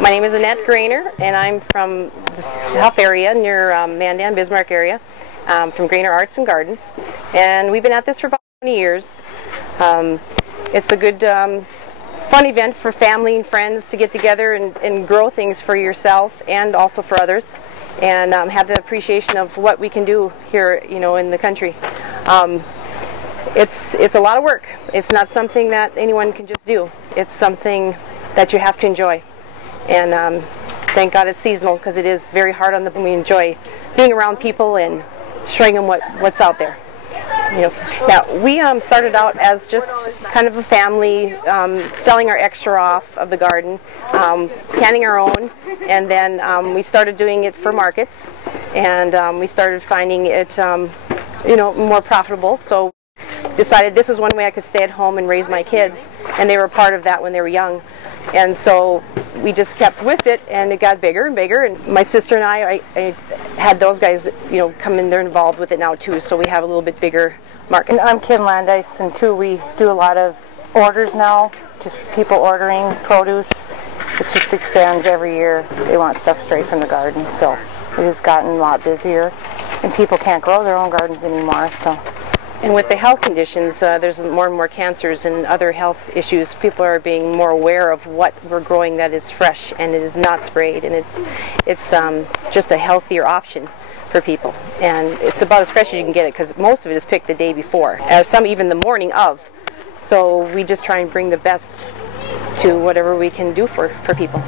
My name is Annette Grainer, and I'm from the Huff area near Mandan, Bismarck area, from Grainer Arts and Gardens. And we've been at this for about 20 years. It's a good, fun event for family and friends to get together and grow things for yourself and also for others, and have the appreciation of what we can do here, you know, in the country. It's a lot of work. It's not something that anyone can just do. It's something that you have to enjoy. And thank God it's seasonal, because it is very hard on we enjoy being around people and showing them what's out there. You know, now we started out as just kind of a family, selling our extra off of the garden, canning our own, and then we started doing it for markets, and we started finding it, you know, more profitable. So decided this was one way I could stay at home and raise my kids, and they were part of that when they were young. And so we just kept with it, and it got bigger and bigger. And my sister and I had those guys, you know, come in. They're involved with it now too, so we have a little bit bigger market. And I'm Kim Landis, and too, we do a lot of orders now, just people ordering produce. It just expands every year. They want stuff straight from the garden, so it has gotten a lot busier, and people can't grow their own gardens anymore. So. And with the health conditions, there's more and more cancers and other health issues. People are being more aware of what we're growing that is fresh and it is not sprayed, and it's just a healthier option for people. And it's about as fresh as you can get it, because most of it is picked the day before, some even the morning of. So we just try and bring the best to whatever we can do for people.